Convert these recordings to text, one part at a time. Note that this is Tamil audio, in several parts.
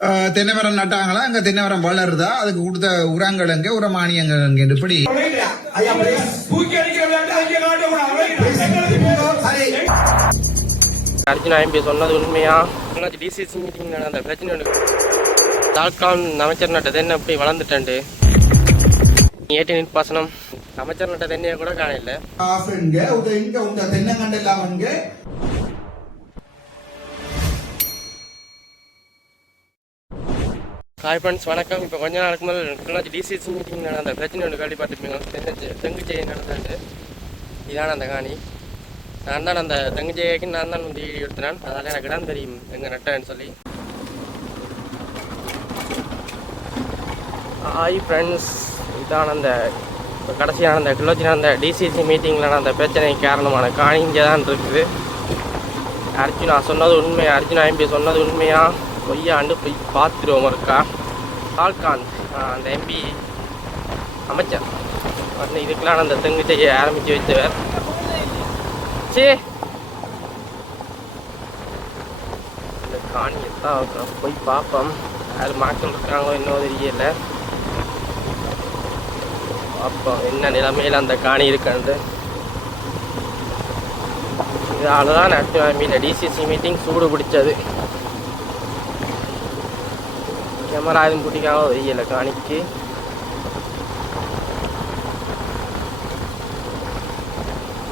தென்னை மரம் நட்டாங்களா, அங்க தென்னை மரம் வளருதா, அதுக்கு கொடுத்த உரங்கள் எங்க, உரமானியங்கள் எங்க, இப்படி அர்ஜுனா எம்பி சொன்னது உண்மையா? டிசிசி மீட்டிங் அந்த பிரச்சனை லாக்டவுன் அமைச்சர் நட்ட தென்னை அப்படி வளர்ந்துட்டேன். 18% அமைச்சர் நட்ட தென்னையை கூட காணல. ஹாய் ஃப்ரெண்ட்ஸ், வணக்கம். இப்போ கொஞ்ச நாளுக்கு முதல் டிசிசி மீட்டிங் அந்த பிரச்சனை ஒன்று கேள்விப்பட்டிருப்பீங்க. தெங்குச்செய்யை நடந்தாண்டு இதான அந்த காணி. நான் தான் அந்த தெங்குச்செய்யக்கு நான் தான் வந்து எடுத்துனேன். அதனால் எனக்கு இடம் தெரியும் எங்கே நட்டேன்னு சொல்லி. ஹாய் ஃப்ரெண்ட்ஸ், இதான அந்த கடைசியான அந்த கிலோச்சின அந்த டிசிசி மீட்டிங்கில் அந்த பிரச்சனை காரணமான காணி இங்கே தான் இருக்குது. அர்ஜுனா சொன்னது உண்மையா? அர்ஜுனா எம்பி சொன்னது உண்மையா பொய்யாண்டு போய் பார்த்துருவோம் இருக்கா. லால்கான் அந்த எம்பி அமைச்சர் வந்து இதுக்கெல்லாம் அந்த தெங்குச்செய்யை ஆரம்பித்து வைத்தவர். இந்த காணியை தான் போய் பார்ப்போம். யார் மக்கள் இருக்காங்களோ இன்னும் தெரியல. பார்ப்போம் என்ன நிலைமையில் அந்த காணி இருக்காது. இதால தான் அடுத்த டிசிசி மீட்டிங் சூடு பிடிச்சது. கேமரா எதுவும் கூட்டிக்காங்களோ தெரியல காணிக்கு.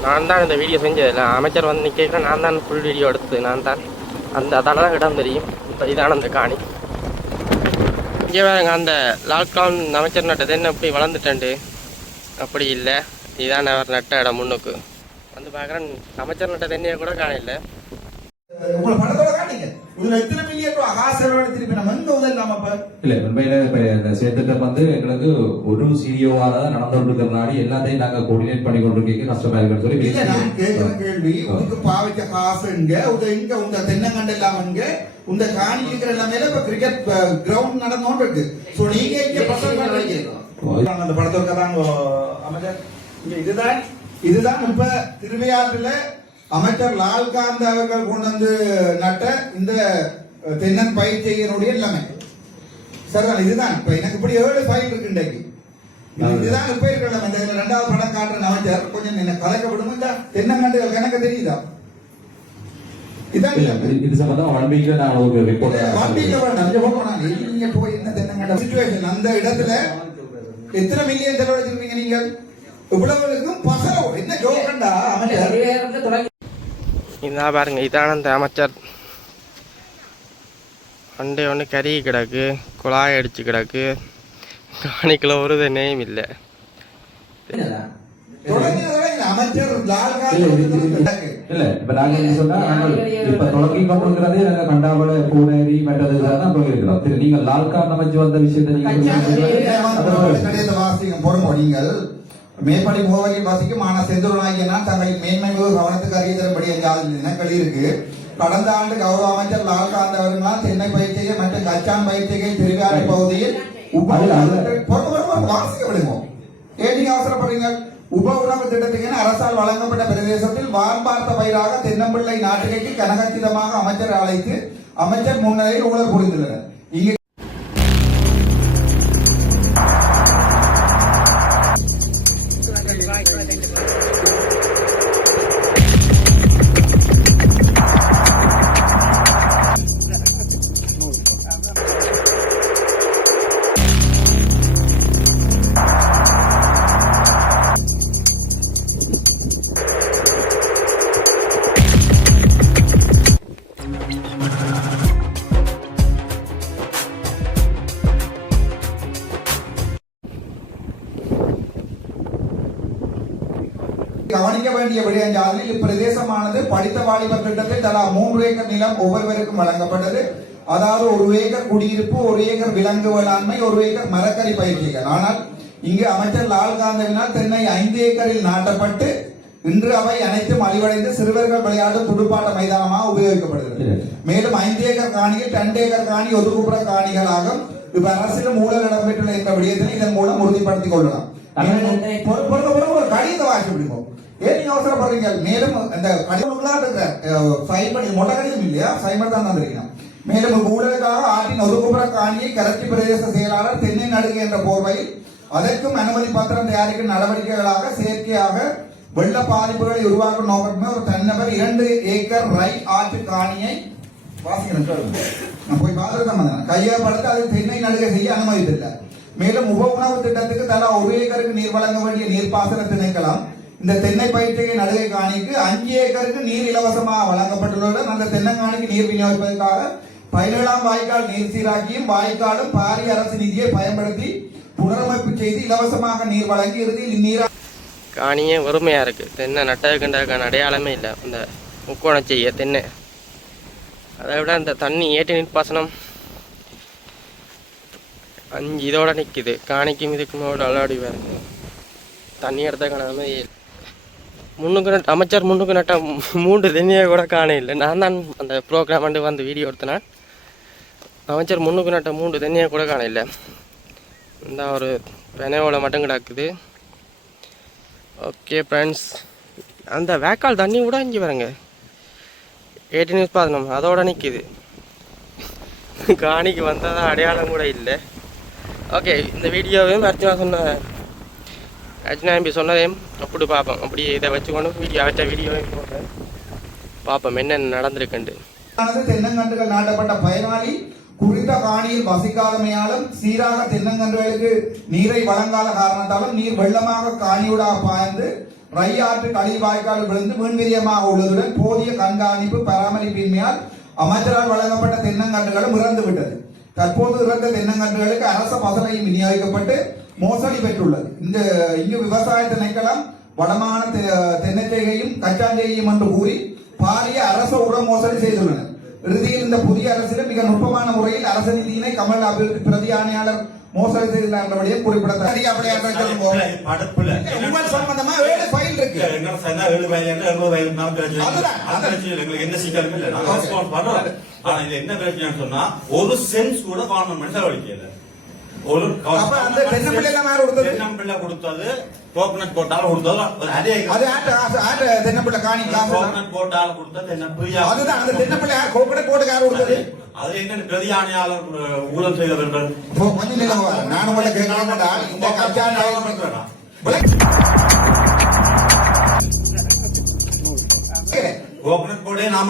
நான் தான் இந்த வீடியோ செஞ்சதில்லை. அமைச்சர் வந்து நிற்க நான் தான் ஃபுல் வீடியோ எடுத்தது நான் தான். அதால தான் இடம் தெரியும். இப்போ இதான அந்த காணி. இங்கே வேறுங்க அந்த லாக்டவுன் அமைச்சர் நட்ட தென்னை அப்படி வளர்ந்துட்டேன்ட்டு அப்படி இல்லை. இதான் அவர் நட்ட இடம். முன்னுக்கு வந்து பார்க்குறேன் அமைச்சர் நட்ட தென்னையை கூட காணல. எங்களுக்கு ஒரு சிஇஓவால தான் நடந்து கொண்டிருக்கிறனாடி எல்லாத்தையும் நாங்க கோஆர்டினேட் பண்ணி கொண்டிருக்கீங்க கஷ்டமா இருக்குன்னு சொல்லி கேள்வி. உனக்கு பாவிக்க காசு உங்க தென்னங்கண்டு எல்லாம் உங்க காணி இருக்கிற எல்லாமே இப்ப கிரிக்கெட் கிரவுண்ட் நடந்தோன்னு இருக்கு. சோ நீங்க இங்க அந்த படத்தோட தான் அமைச்சர் இதுதான் இப்ப திருவையாற்றுல அமைச்சர் லால்காந்த் அவர்கள் கொண்டு வந்து நட்ட இந்த தென்னன் பயிர் செய்யனுடைய எல்லாமே சரிதான். இதுதான் இப்ப எனக்கு இப்படி 7 ஃபைல் இருக்கு இன்றைக்கு. இதுதான் இப்ப இருக்கலாம். இந்த 2வது படம் காட்டுற அமைச்சர் கொஞ்சம் என்ன கலக்க விடுங்க. தென்னங்கண்டுகள் எனக்கு தெரியுதா? இதான் இது சம்பந்தமா 1 வீக்ல நான் ஒரு ரிப்போர்ட் 1 வீக்ல வேண்டாம். நீங்க போய் என்ன தென்னங்கண்ட சிச்சுவேஷன் அந்த இடத்துல எத்தனை மில்லியன் செலவழிச்சிருக்கீங்க நீங்கள்? இவ்வளவுக்கும் பசல என்ன ஜோக்கண்டா அமைச்சர். இதான் பாருங்க, இதான அந்த அமைச்சர் அண்டை ஒன்று கறி கிடக்கு, குழாய் அடிச்சு கிடக்கு. காணிக்குள்ள ஒரு நேம் இல்லை. நீங்க லால்கான் அமைச்சு வந்த விஷயத்தை மேற்படி முகவரியில் வசிக்கும் ஆனா செந்தூரனாகியனால் தங்களின் மேன்மை கவனத்துக்கு அறிய தரும்படி இனங்கள் இருக்கு. கடந்த ஆண்டு கௌரவ அமைச்சர் லால்காந்த் அவர்களால் தென்னை பயிற்சிகை மற்றும் கச்சான் பயிற்சிகை திருவிழாடு பகுதியில் அவசரப்படுறீங்க. உப உணவு திட்டத்துக்கு அரசால் வழங்கப்பட்ட பிரதேசத்தில் வார்பார்த்த பயிராக தென்னம்பிள்ளை நாட்டிற்கு கனகச்சிதமாக அமைச்சர் அழைத்து அமைச்சர் முன்னிலையில் ஊழல் புரிந்துள்ளனர். இங்கே கவனிக்க வேண்டிய விடயஞ்சாலில் இப்பிரதேசமானது படித்த வாலிபர் திட்டத்தில் தலா 3 ஏக்கர் நிலம் ஒவ்வொருவருக்கும் வழங்கப்பட்டது. அதாவது 1 ஏக்கர் குடியிருப்பு, 1 ஏக்கர் விலங்கு வேளாண்மை, 1 ஏக்கர் மரக்கறி பயிற்சிகள். ஆனால் இங்கு அமைச்சர் லால்காந்தவினால் தென்னை 5 ஏக்கரில் நாட்டப்பட்டு இன்று அவை அனைத்தும் அழிவடைந்து சிறுவர்கள் விளையாடும் துடுப்பாட்ட மைதானமாக உபயோகிக்கப்படுகிறது. மேலும் 5 ஏக்கர் காணியில் 2 ஏக்கர் காணி ஒதுக்குப்புற காணிகளாகும். இப்ப அரசிலும் ஊழல் இடம்பெற்றுள்ள இந்த விடயத்தை இதன் மூலம் உறுதிப்படுத்திக் கொள்ளலாம். கடிதத்தை வாசி பிடிக்கும். ஏன் நீங்க அவசரப்படுறீங்க? மேலும் அந்த கடிதம் சைன் பண்ணி மொட்டை கடிதம் இல்லையா? சைன் தான் தந்திருக்கீங்க. மேலும் ஊழலுக்காக ஆற்றின் ஒதுக்குப்புற காணியை கரட்டி பிரதேச செயலாளர் தென்னை நடுகு என்ற போர்வையில் அதற்கும் அனுமதி பத்திரம் தயாரிக்கும் நடவடிக்கைகளாக செயற்கையாக வெள்ள பாதிப்புகளை உருவாக்கும் நோக்கமே ஒரு தனிநபர் 2 ஏக்கர் ரை ஆற்று காணியை நான் போய் பார்த்துதான் கையகப்படுத்த அது தென்னை நடுகை செய்ய அனுமதித்தில்லை. மேலும் உப உணவு திட்டத்துக்கு தலா 1 ஏக்கருக்கு நீர் வழங்க வேண்டிய நீர்ப்பாசன திணைக்களம் இந்த தென்னை பயிற்சிகை நடுகை காணிக்கு 5 ஏக்கருக்கு நீர் இலவசமாக வழங்கப்பட்டுள்ளதுடன் அந்த தென்னங்காணிக்கு நீர் விநியோகிப்பதற்காக 17ஆம் வாய்க்கால் நீர் சீராக்கியும் வாய்க்காலும் பாரிய அரசு நிதியை பயன்படுத்தி புனரமைப்பு செய்து இலவசமாக நீர் வழங்கி இறுதியில் இந்நீரா காணியே வறுமையாக இருக்குது. தென்னை நட்டதுக்குன்றதுக்கான அடையாளமே இல்லை. அந்த முக்கோண செய்ய தென்னை அதை விட அந்த தண்ணி ஏட்டு நீர்ப்பாசனம் 5 இதோட நிற்கிது. காணிக்கும் இதுக்குமே அலாடி வருது. தண்ணி எடுத்த காணாமல் முன்னுக்கு அமைச்சர் முன்னுக்கு நட்ட 3 தென்னையை கூட காண இல்லை. நான் தான் அந்த ப்ரோக்ராம் வந்து வீடியோ எடுத்தேன். அமைச்சர் முன்னுக்கு நட்ட 3 தென்னையை கூட காண இல்லை. இந்த ஒரு பெனையோட மட்டும் கிடக்குது. ஓகே ஃப்ரெண்ட்ஸ், அந்த வேக்கால் தண்ணி கூட இங்கே வரங்க 18 நிமிஷம் அதோட நிற்கிது. காணிக்கு வந்ததான் அடையாளம் கூட இல்லை. ஓகே, இந்த வீடியோவையும் அர்ச்சனா எம்பி சொன்னதையும் அப்படி பார்ப்போம். அப்படி இதை வச்சுக்கொண்டு வீடியோவையும் போடுறேன். பார்ப்போம் என்னென்ன நடந்திருக்குண்டு. தென்னங்கன்றுகள் நாட்டப்பட்ட பயனாளி குறித்த காணியில் வசிக்காதமையாலும் சீராக தென்னங்கன்றுகளுக்கு நீரை வழங்காத காரணத்தாலும் நீர் வெள்ளமாக காணியூடாக பாய்ந்து ரை ஆற்று கழிவு வாய்க்கால் விழுந்து மீன்விரியமாக உள்ளதுடன் போதிய கண்காணிப்பு பராமரிப்பின்மையால் அமைச்சரால் வழங்கப்பட்ட தென்னங்கன்றுகளும் இறந்து விட்டது. தற்போது இறந்த தென்னங்கன்றுகளுக்கு அரச பசலையும் விநியோகிக்கப்பட்டு மோசடி பெற்றுள்ளது. இங்கு விவசாய திணைக்களம் வளமான தென்னச்செய்கையும் கச்சாஞ்செய்கையும் என்று கூறி பாரிய அரச உர மோசடி செய்துள்ளனர். இறுதியில் இந்த புதிய அரசிடம் மிக நுட்பமான முறையில் அரச நிதியினை கமல் அபிவிருத்தி பிரதி ஆணையாளர் மோசடி செய்துள்ளார் என்றபடியும் குறிப்பிடத்தக்கது. என்ன பிரச்சனை சொன்னா ஒரு சென்ஸ் கூட கவர்மெண்ட் செலவழிக்கல. ஒரு தென்னம்பிள்ளை கொடுத்தது கோகனட் போட்டால கொடுத்தது தென்னம்பிள்ளை காணி கோகனட் போட்டால கொடுத்தது அதுதான் அந்த தென்னம்பிள்ளை கோகனட் போட்டு யார் கொடுத்தது? அது என்ன பிரதி ஆணையாளர் ஊழல் செய்தவர்கள் கொஞ்சம் நான் உங்களை கேட்கலாம். இந்த கட்சி கோகனட் போர்டே நாம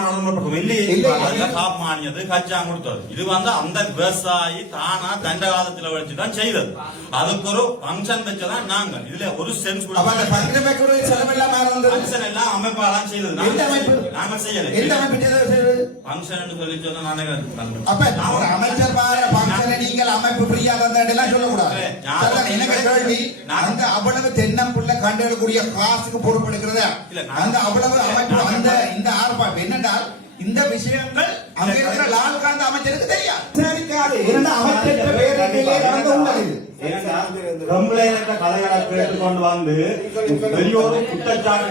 காப்பு மானியது கச்சா கொடுத்தது. இது அந்த விவசாயி தானா தண்ட காலத்துல வச்சுதான் செய்தது. அதுக்கு ஒரு பங்கன் வச்சதான் நாங்க இதுல ஒரு சென்ஸ் எல்லாம் அமைப்பாதான் செய்தது. நாங்க செய்யல பங்கன் சொல்லி சொன்னா அமைச்சர் நீங்கள் அமைப்பு புரியாதான் சொல்லக்கூடாது. அவ்வளவு தென்னம்புள்ள கண்டெடுக்கக்கூடிய காசுக்கு பொறுப்பெடுக்கிறதா அந்த அவ்வளவு அமைப்பு அந்த இந்த ஆர்ப்பாட்டம் என்னென்றால் இந்த விஷயங்கள் அங்க இருக்கிற லால்காந்த் அமைச்சருக்கு தெரியாது. கதைகளை கேட்டுக்கொண்டு வந்து பெரியோரு குற்றச்சாட்டு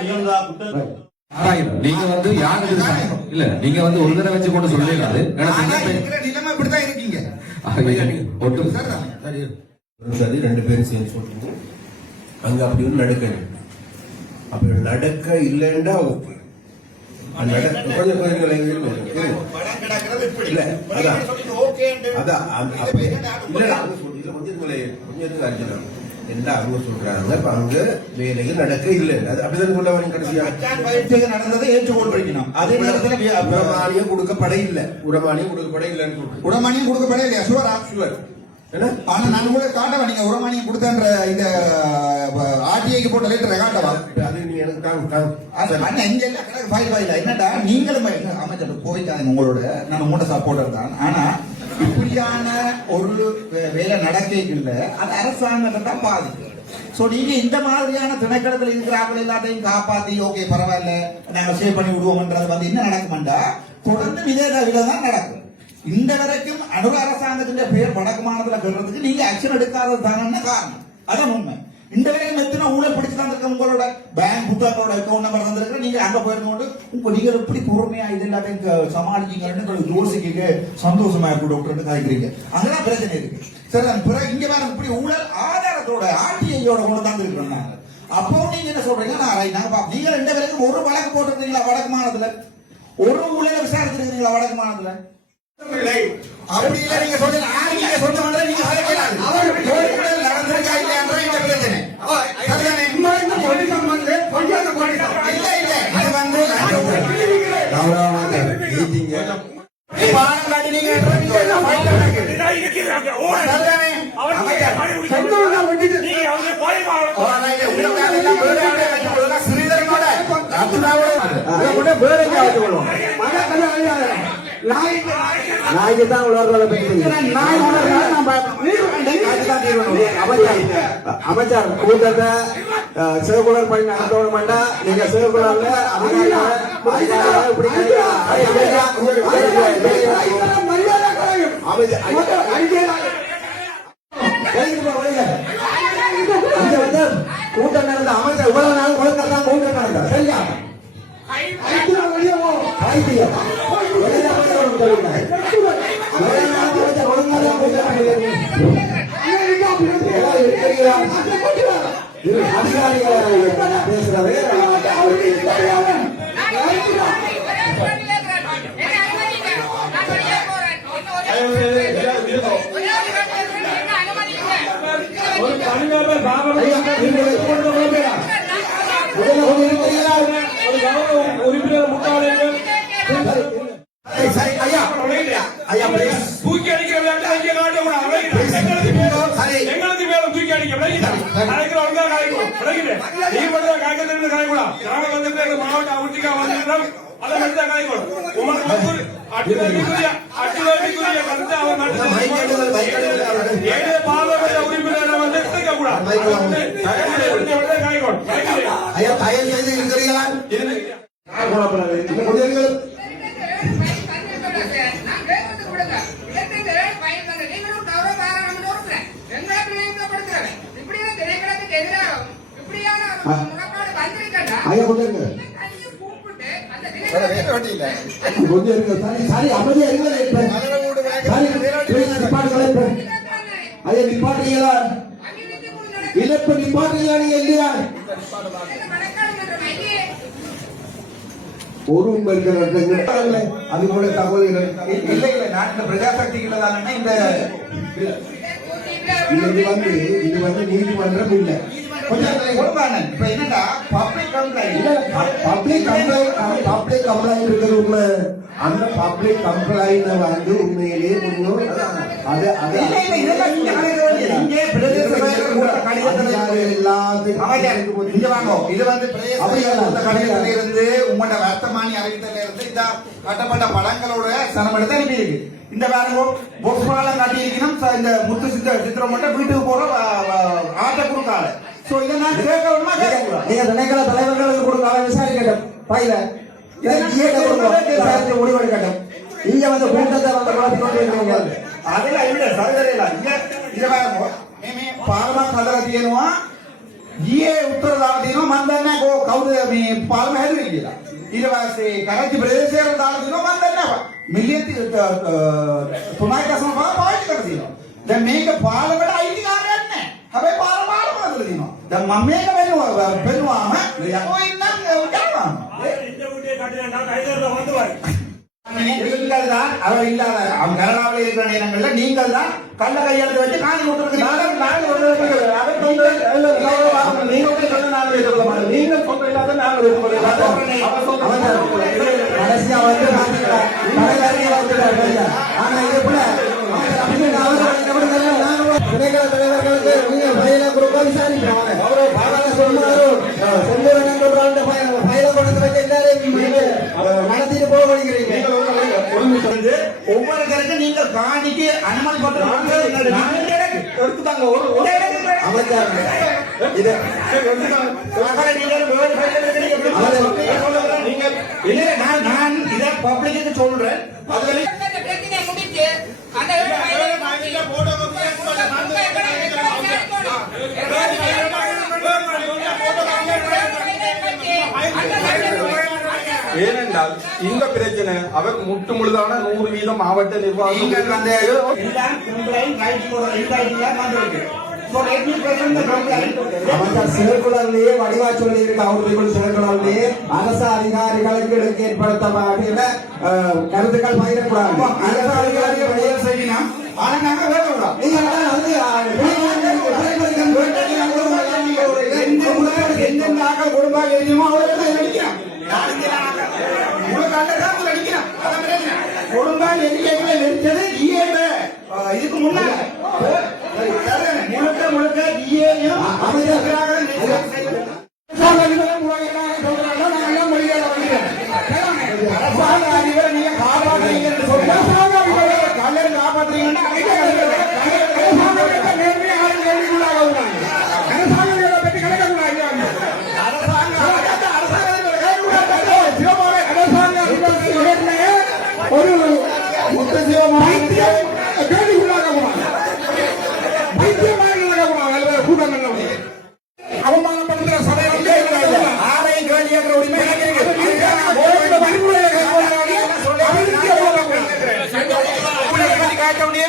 நீங்க யாருக்கு இல்ல நீங்க ஒரு தடவை வச்சு கொண்டு சொல்லிடாது. நிலைமை இப்படித்தான் இருக்கீங்க. 2 பேரும் சேர்ந்து சொல்றீங்க அங்க அப்படி ஒன்று நடக்கணும். அப்படி நடக்க இல்லைன்னா அங்க வேலைகள் நடக்க இல்லை. அப்படிதான் சொல்ல கடைசியாக நடந்ததை ஏற்றுக்கொள்றீங்க. அதே நேரத்தில் உரமானியம் கொடுக்கப்பட இல்லை. உரமானியம் கொடுக்கப்பட இல்லைன்னு உரமானியம் கொடுக்கப்பட இல்லையா? ஷுவர். ஆனா நான் கூட காட்டவா நீங்க உரமானியம் கொடுத்தன்ற இந்த ஆர்டிஐக்கு போட்ட லெட்டர் காட்டவா? அது நீ எனக்கு என்னடா நீங்களும் அமைச்சர் போயிட்டாங்க உங்களோட. நான் உங்களோட சப்போர்ட்டர் தான். ஆனா இப்படியான ஒரு வேலை நடக்க இல்ல அது அரசாங்கத்தை தான் பாதிக்கும். சோ நீங்க இந்த மாதிரியான திணைக்களத்தில் இருக்கிறார்கள் எல்லாத்தையும் காப்பாத்தி ஓகே பரவாயில்ல நாங்க சேவ் பண்ணி விடுவோம்ன்றது என்ன நடக்கும்டா தொடர்ந்து இதே தான் நடக்கும். இந்த வரைக்கும் அனுர அரசாங்கத்தின் பேர் வடக்கு மாநிலத்தில் பெறுறதுக்கு நீங்க ஆக்ஷன் எடுக்காதது தானே காரணம். அதான் உண்மை. இந்த வரைக்கும் எத்தனை ஊழல் பிடிச்சு தந்திருக்க உங்களோட பேங்க் புத்தகத்தோட அக்கௌண்ட் நம்பர் தந்திருக்க நீங்க அங்க போயிருந்தோண்டு நீங்க எப்படி பொறுமையா இது எல்லாத்தையும் சமாளிச்சீங்கன்னு யோசிக்க சந்தோஷமா இருக்கு டாக்டர் காய்க்கிறீங்க. அங்கதான் பிரச்சனை இருக்கு. சரி பிறகு இங்க வேற இப்படி ஊழல் ஆதாரத்தோட ஆர்டிஐயோட கொண்டு தந்திருக்கிறோம் நாங்க. அப்போ நீங்க என்ன சொல்றீங்க? நாங்க நீங்க 2 பேருக்கும் ஒரு வழக்கு போட்டிருந்தீங்களா வடக்கு மாநிலத்துல? ஒரு ஊழலை விசாரிச்சிருக்கீங்களா வடக்கு மாநிலத்துல? அப்படி இல்ல நீங்க சொல்லுங்க நீங்க சொன்ன மாதிரி நீங்க அழைக்கலாம் அவர் நடந்திருக்கா இல்லையான்ற இந்த பிரச்சனை இல்ல இல்ல அது வந்து பாடம் காட்டி நீங்க ஸ்ரீதரனோட நாய்க்கு தான் உணர்வுகளை பற்றி அமைச்சர் கூட்டத்தை சிவகுலர் பண்ணி நடத்தணும் மாட்டா நீங்க சிவகுலர்ல கூட்டம் நடந்த அமைச்சர் இவ்வளவு நாள் ஒழுங்கா கூட்டம் நடந்த சரியா உறுப்பினர் முன்னாள் தூக்கி அடிக்கிற எங்களுக்கு மேல தூக்கி அடிக்க மாவட்ட அமைச்சிக்கா வந்துட்டோம் அதை மட்டும் தான் கலைக்கணும் உமக்கு அட்டுதலுக்குரிய கருத்து அவர் பாராளுமன்ற உறுப்பினரை வந்து கூடாது கலைக்கணும் ஐயா தயவு செய்து இருக்கிறீங்களா ஒரு அது கூட தகவல்கள் இல்லை இல்லை நாட்டில் பிரஜாசக்திகள் தானே இது வந்து நீதிமன்றம் இல்லை இப்ப என்னடா பப்ளிக் கம்ப்ளைண்ட் இருக்கிறவங்க அந்த பப்ளிக் கம்ப்ளைண்ட் வந்து உண்மையிலேயே இருந்து உங்களோட வர்த்தமானி அறிவித்தல இருந்து இந்த கட்டப்பட்ட படங்களோட சனமெடுத்து அனுப்பி இருக்கு இந்த வேற பொஸ்பாலம் காட்டி இருக்கணும் இந்த முத்து சித்திரம் மட்டும் வீட்டுக்கு போற ஆட்டை கொடுக்காது சோ இதை நான் கேட்கணுமா நீங்க திணைக்கள தலைவர்களுக்கு கொடுக்காத விசாரிக்கட்டும் பையில முடிவெடுக்கட்டும் இங்க வந்து கூட்டத்தை வந்து குழப்பி கொண்டு இருக்கீங்க அதெல்லாம் இல்ல சகோதரில இங்க இத ಪಾಲಮ ಕದರದೇನು ये ಉತ್ತರದಾದಿನೋ ಮಂದನ್ನ ಕೌದ ಪಾಲಮ ಹೇಳಿಲ್ಲ ಇರವಾಸಿ ಕರಾಚಿ ಪ್ರದೇಶದಾದಿನೋ ಮಂದನ್ನ ಮಿಲಿಯನ್ ತುಮಾಯಿ ಕಸಮ ಪಾಯಿ ಕರದಿನೋ ದ ಮೇಕ ಪಾಲಮಡ ಐತಿ ಕಾರನ್ನೆ ಹಬೆ ಪಾಲಮ ಮಾಡದಿನೋ ದ ಮಮ್ಮೇಗ ಬೆನ್ನುವಾಮ ಓ ಇನ್ನ ಉಡಾಮ இந்த ஊட்டே கட்டினா கைதர்ல வந்துவார் நீங்கள் தான் அவர் இல்லாத அவங்க கேரளாவில் இருக்கிற நேரங்கள்ல நீங்கள் தான் கள்ள கையெழுத்து வச்சு காணி கொடுத்துருக்கீங்க நடத்திட்டு போக ஒவ்வொருத்தருக்கு நீங்க காணிக்கு அனுமதி பத்திரம் எடுத்துட்டாங்க நான் இதை பப்ளிக்கு சொல்றேன் ஏனென்றால் இந்த பிரச்சனை அவர் முட்டு முழுதான 100% மாவட்ட நிர்வாகம் So 80% the ground அமைச்சர் சிறுகுளர்லயே வடிவா சொல்லி இருக்கு அவர்கள் சிறுகுளர்லயே அரசு அதிகாரிகளுக்கு ஏற்படுத்தப்பட்ட கருத்துக்கள் பகிரக்கூடாது. அரசு அதிகாரிகள் வெளியே செய்யணும். ஆனா நாங்க வேறோம். நீங்க எந்தெந்த குடும்பம் எரியுமோ அவர்கள் நடிக்கிறோம். குடும்பம் எண்ணிக்கைகளை நிறுத்தது இதுக்கு முன்னால முழுக்க இஏயும் அரசாங்க அதிபரை நீங்க காப்பாற்றுறீங்கன்னு சொன்னா கல்லர் காப்பாற்றுறீங்கன்னா ஒரு அவமானப்படுத்துற சபை ஆரையும் கேள்வி கேட்கிற உரிமை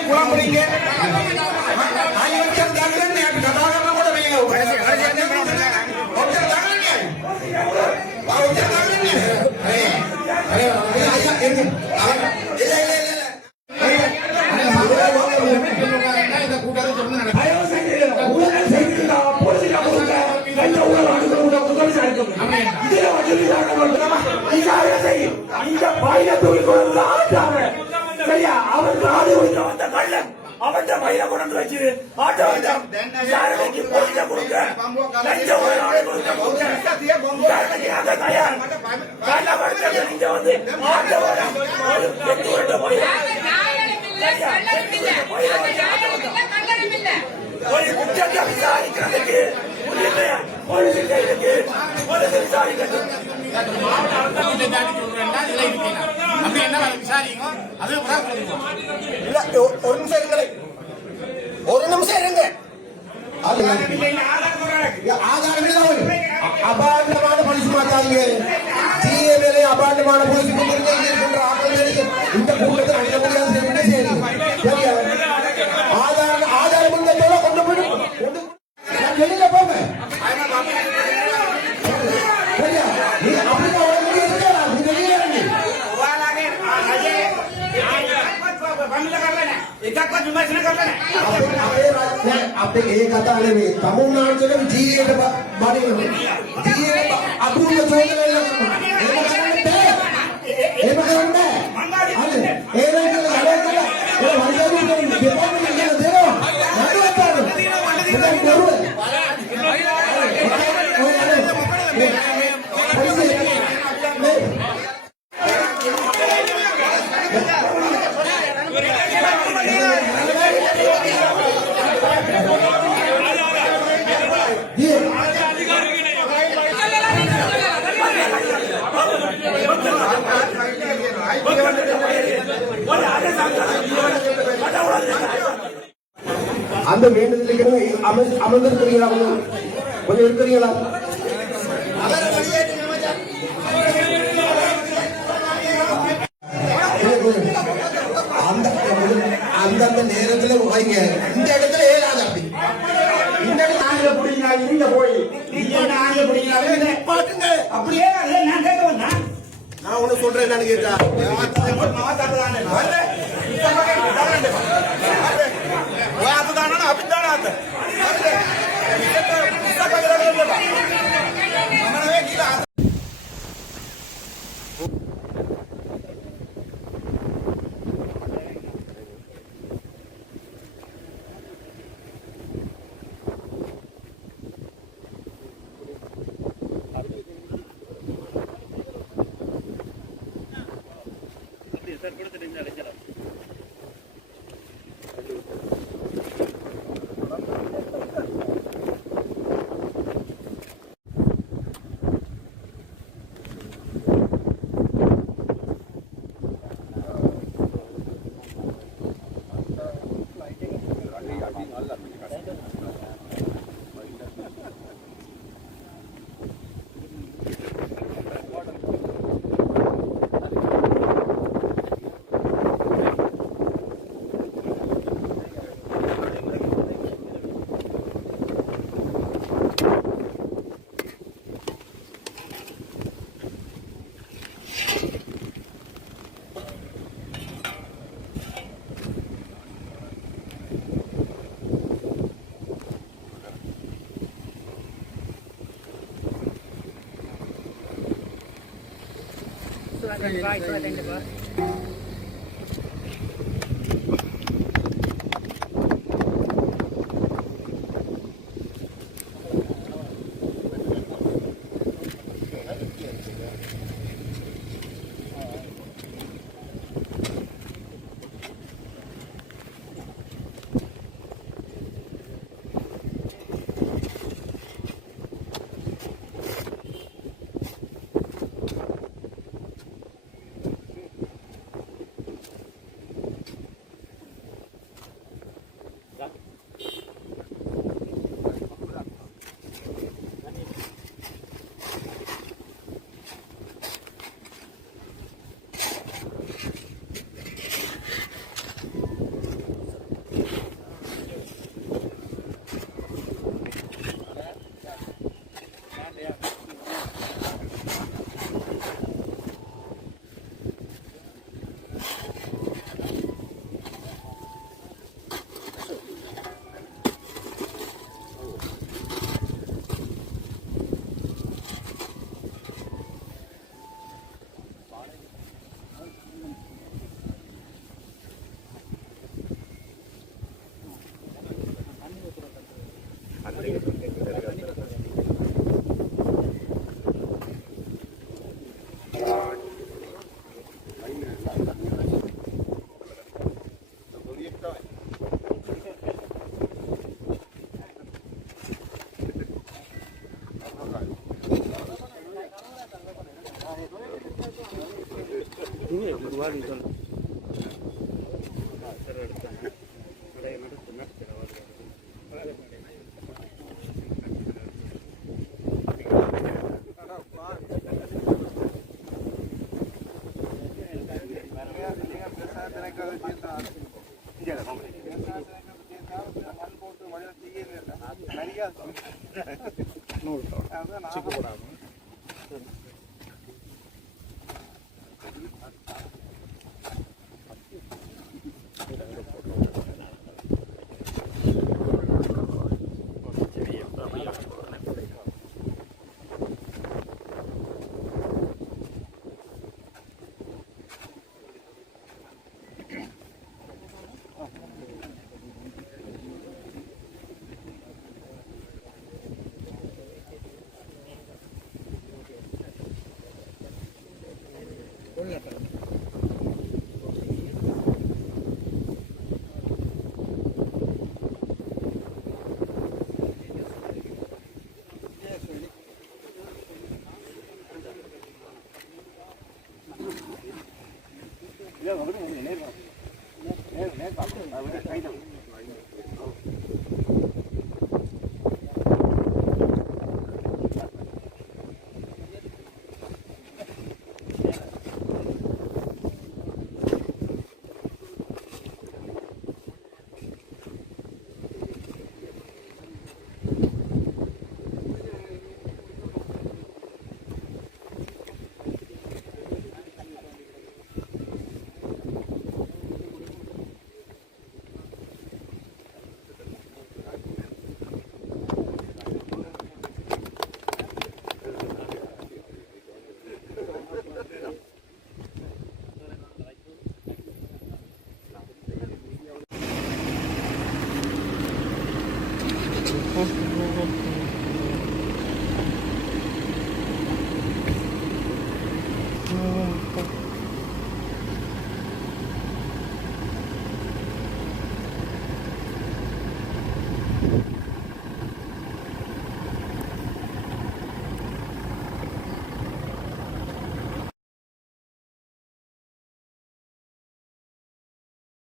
குழம்புறீங்க அவர் நாடு வந்த கள்ளன் அவன் பையில கொண்டு வச்சு ஆட்டோ ஒரு குற்றத்தை விசாரிக்கிறதுக்கு ஒரு நிமிஷம் இருங்க அபாண்டமான போலீஸ் மாத்தாங்க அபாண்டமான போலீஸ் இந்த கூட்டத்தை ஆதாரம் கொண்டு போய் வெளியில போங்க අපේ ඒ කතා නෙමෙයි තමුන්නාන්සේට ජීවිතේ බඩේ ජීවිතේ අභූත චෝදනය එහෙම කරන්න බෑ හරි ඒ වෙලාවට වැඩ කළා ඒ වන්දනාවේ දෙපොන්න කියන දේනවා නඩුවක් அந்த வேண்டுதலுக்கு அமர்ந்திருக்கிறீங்களா கொஞ்சம் இருக்கிறீங்களா அந்தந்த நேரத்துல வைங்க இந்த இடத்துல ஏறாது அப்படி இந்த இடத்துல பிடிங்க நீங்க போய் அப்படியே நான் கேட்க வந்தேன் நான் ஒண்ணு சொல்றேன் என்னன்னு கேட்டா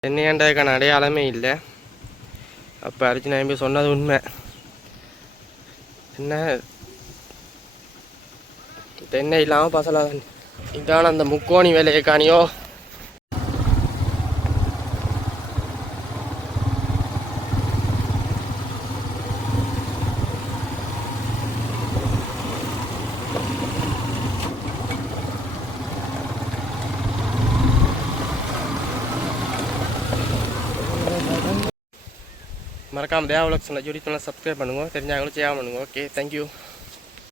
தென்னையாண்டதுக்கான அடையாளமே இல்லை. அப்போ அர்ஜுனா எம்பி சொன்னது உண்மை. என்ன தென்னை இல்லாமல் பசலாதான். இதான அந்த முக்கோணி வேலையை காணியோ. மறக்காமல் தேவலக்ஷனில் ஜோடி பண்ணலாம், சப்ஸ்கிரைப் பண்ணுங்க, தெரிஞ்சாங்களும் செய்யாமல் பண்ணுங்க. Okay, thank you.